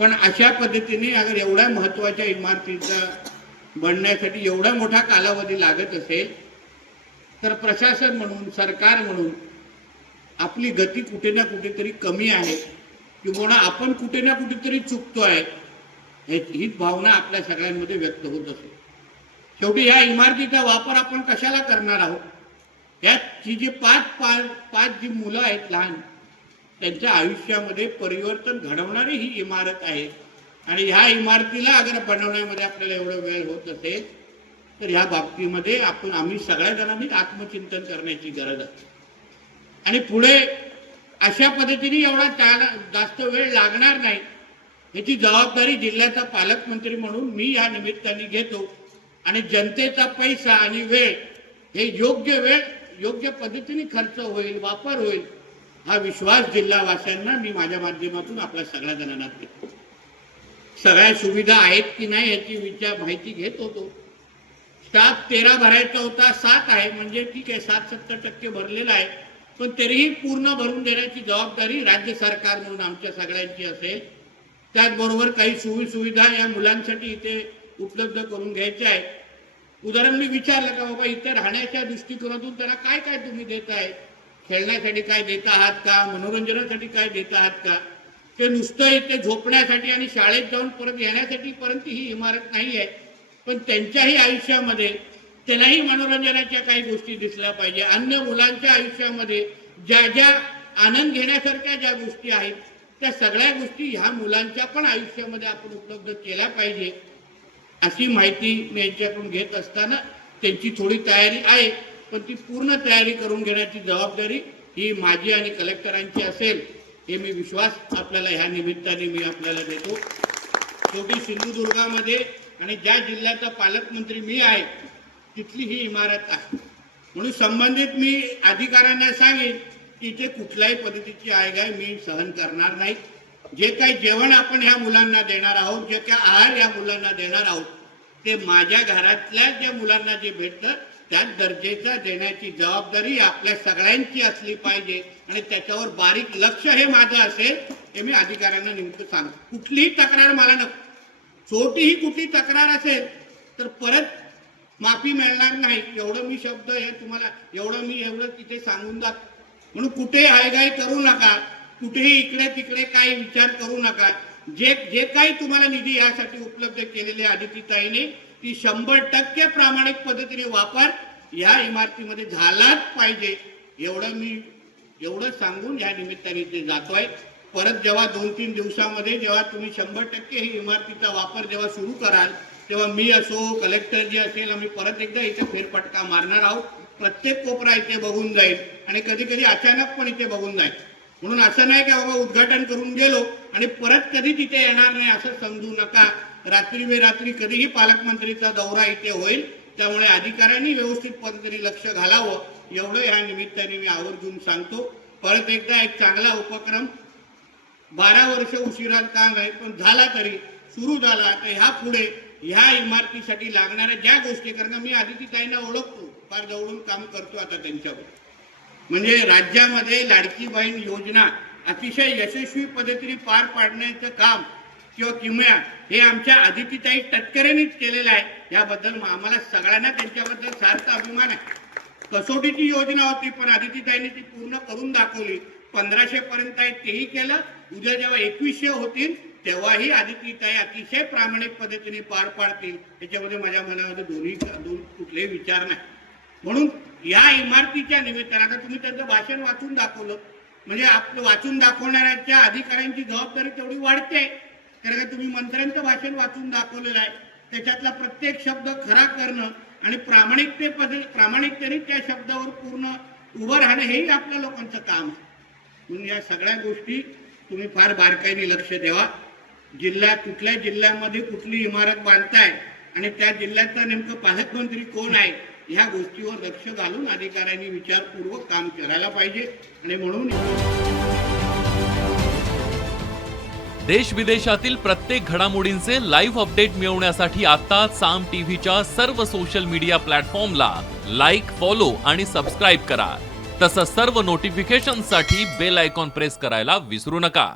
पण अशा पद्धतीने अगर एवढ्या महत्त्वाच्या इमारतीचा बनण्यासाठी एवढा मोठा कालावधी लागत असेल तर प्रशासन म्हणून, सरकार म्हणून आपली गती कुठे ना कुठेतरी कमी आहे किंवा आपण कुठे ना कुठेतरी चुकतोय हीच भावना आपल्या सगळ्यांमध्ये व्यक्त होत असते। शेवटी या इमारतीचा वापर आपण कशाला करणार आहोत? यात ही जी पाच जी मुलं आहेत लहान, त्यांच्या आयुष्यामध्ये परिवर्तन घडवणारी ही इमारत आहे आणि ह्या इमारतीला अगर बनवण्यामध्ये आपल्याला एवढा वेळ होत असेल तर ह्या बाबतीमध्ये आम्ही सगळ्या जणांनी आत्मचिंतन करण्याची गरज आहे आणि पुढे अशा पद्धतीने एवढा जास्त वेळ लागणार नाही याची जबाबदारी जिल्ह्याचा पालकमंत्री म्हणून मी या निमित्ताने घेतो आणि जनतेचा पैसा आणि वेळ हे योग्य पद्धतीने खर्च होईल, वापर होईल हा विश्वास जिल्हावासियांना मी माझ्या माध्यमातून आपल्या सगळ्या जणांना देतो। सगळ्या सुविधा आहेत की नाही याची माहिती घेत होतो। स्टाफ 13 भरायचा होता, 7 आहे, म्हणजे ठीक आहे, 60-70% भरलेला आहे, पण तरीही पूर्ण भरून देण्याची जबाबदारी राज्य सरकार म्हणून आमच्या सगळ्यांची असेल। त्याचबरोबर काही सुविधा या मुलांसाठी इथे उपलब्ध करून घ्यायच्या आहेत। उदाहरण मी विचारलं का बाबा इथे राहण्याच्या दृष्टिकोनातून त्यांना काय काय तुम्ही देत आहे, खेळण्यासाठी काय देत आहात का, मनोरंजनासाठी काय देत आहात का, ते नुसतं इथे झोपण्यासाठी आणि शाळेत जाऊन परत येण्यासाठी पर्यंत ही इमारत नाही आहे, पण त्यांच्याही आयुष्यामध्ये त्यांनाही मनोरंजनाच्या काही गोष्टी दिसल्या पाहिजे। अन्य मुलांच्या आयुष्यामध्ये ज्या आनंद घेण्यासारख्या ज्या गोष्टी आहेत त्या सगळ्या गोष्टी ह्या मुलांच्या पण आयुष्यामध्ये आपण उपलब्ध केल्या पाहिजे अशी माहिती मी यांच्याकडून घेत असताना त्यांची थोडी तयारी आहे, पण ती पूर्ण तयारी करून घेण्याची जबाबदारी ही माझी आणि कलेक्टरांची असेल हे मी विश्वास आपल्याला ह्या निमित्ताने मी आपल्याला देतो। शेवटी सिंधुदुर्गामध्ये आणि ज्या जिल्ह्याचा पालकमंत्री मी आहे तिथली ही इमारत आहे म्हणून संबंधित मी अधिकाऱ्यांना सांगेन की इथे कुठल्याही पद्धतीची आयगाय मी सहन करणार नाही। जे काही जेवण आपण ह्या मुलांना देणार आहोत, जे काही आहार या मुलांना देणार आहोत ते माझ्या घरातल्या ज्या मुलांना जे भेटतं त्याच दर्जेचा देण्याची जबाबदारी आपल्या सगळ्यांची असली पाहिजे आणि त्याच्यावर बारीक लक्ष हे माझं असेल हे मी अधिकाऱ्यांना नेमकं सांगतो। कुठलीही तक्रार मला नको, छोटीही कुठली तक्रार असेल तर परत माफी मिळणार नाही एवढं मी शब्द हे तुम्हाला एवढं तिथे सांगून दाखव। म्हणून कुठे हायगाय करू नका, कुठेही इकडे तिकडे काही विचार करू नका। जे काही तुम्हाला निधी यासाठी उपलब्ध केलेले आदितीताईने ती 100% प्रामाणिक पद्धतीने वापर या इमारतीमध्ये झालाच पाहिजे एवढं सांगून या निमित्ताने ते जातोय। परत जेव्हा 2-3 दिवसामध्ये जेव्हा तुम्ही 100% ही इमारतीचा वापर जेव्हा सुरू कराल तेव्हा मी असो, कलेक्टर जे असेल, आम्ही परत एकदा इथे फेरफटका मारणार आहोत। प्रत्येक कोपरा इथे बघून जाईल आणि कधी कधी अचानक पण इथे बघून जाईल। म्हणून असं नाही की बाबा उद्घाटन करून गेलो आणि परत कधी तिथे येणार नाही असं समजू नका। रात्री बेरात्री कधीही पालकमंत्रीचा दौरा इथे होईल, त्यामुळे अधिकाऱ्यांनी व्यवस्थित पद्धतीने लक्ष घालावं एवढं या निमित्ताने मी आवर्जून सांगतो। परत एकदा एक चांगला उपक्रम 12 वर्ष उशिरा का नाही पण झाला तरी सुरू झाला तर ह्या पुढे ह्या इमारतीसाठी लागणाऱ्या ज्या गोष्टी, कारण मी आदितीताईंना ओळखतो, फार जवळून काम करतो आता त्यांच्यावर, म्हणजे राज्यामध्ये लाडकी बहीण योजना अतिशय यशस्वी पद्धतीने पार पाडण्याचं काम किंवा किमया हे आमच्या आदितीताई तटकरेंनीच केलेलं आहे। याबद्दल आम्हाला सगळ्यांना त्यांच्याबद्दल सार्थ अभिमान आहे। कसोटीची योजना होती पण आदितीताईंनी ती पूर्ण करून दाखवली। 1500 पर्यंत आहे तेही केलं। उद्या जेव्हा 2100 होतील तेव्हाही आदितीताई अतिशय प्रामाणिक पद्धतीने पार पाडतील याच्यामध्ये माझ्या मनामध्ये दोन कुठलेही विचार नाही। म्हणून या इमारतीच्या निमित्ताने आता तुम्ही त्यांचं भाषण वाचून दाखवलं म्हणजे आपलं वाचून दाखवणाऱ्याच्या अधिकाऱ्यांची जबाबदारी तेवढी वाढते, कारण का तुम्ही मंत्र्यांचं भाषण वाचून दाखवलेलं आहे, त्याच्यातला प्रत्येक शब्द खरा करणं आणि प्रामाणिकतेने त्या शब्दावर पूर्ण उभं राहणं हेही आपल्या लोकांचं काम आहे। म्हणून या सगळ्या गोष्टी तुम्ही फार बारकाईने लक्ष द्यावा। कुठल्या जिल्ह्यामध्ये कुठली इमारत बांधताय आणि त्या जिल्ह्याचा नेमकं पालकमंत्री कोण आहे ह्या गोष्टीवर लक्ष घालून अधिकाऱ्यांनी विचारपूर्वक काम करायला पाहिजे। आणि म्हणून देश विदेशातील प्रत्येक घडामोडींचे लाईव्ह अपडेट मिळवण्यासाठी आता साम टीव्हीच्या सर्व सोशल मीडिया प्लॅटफॉर्मला लाईक, फॉलो आणि सबस्क्राईब करा। तसंच सर्व नोटिफिकेशनसाठी बेल आयकॉन प्रेस करायला विसरू नका।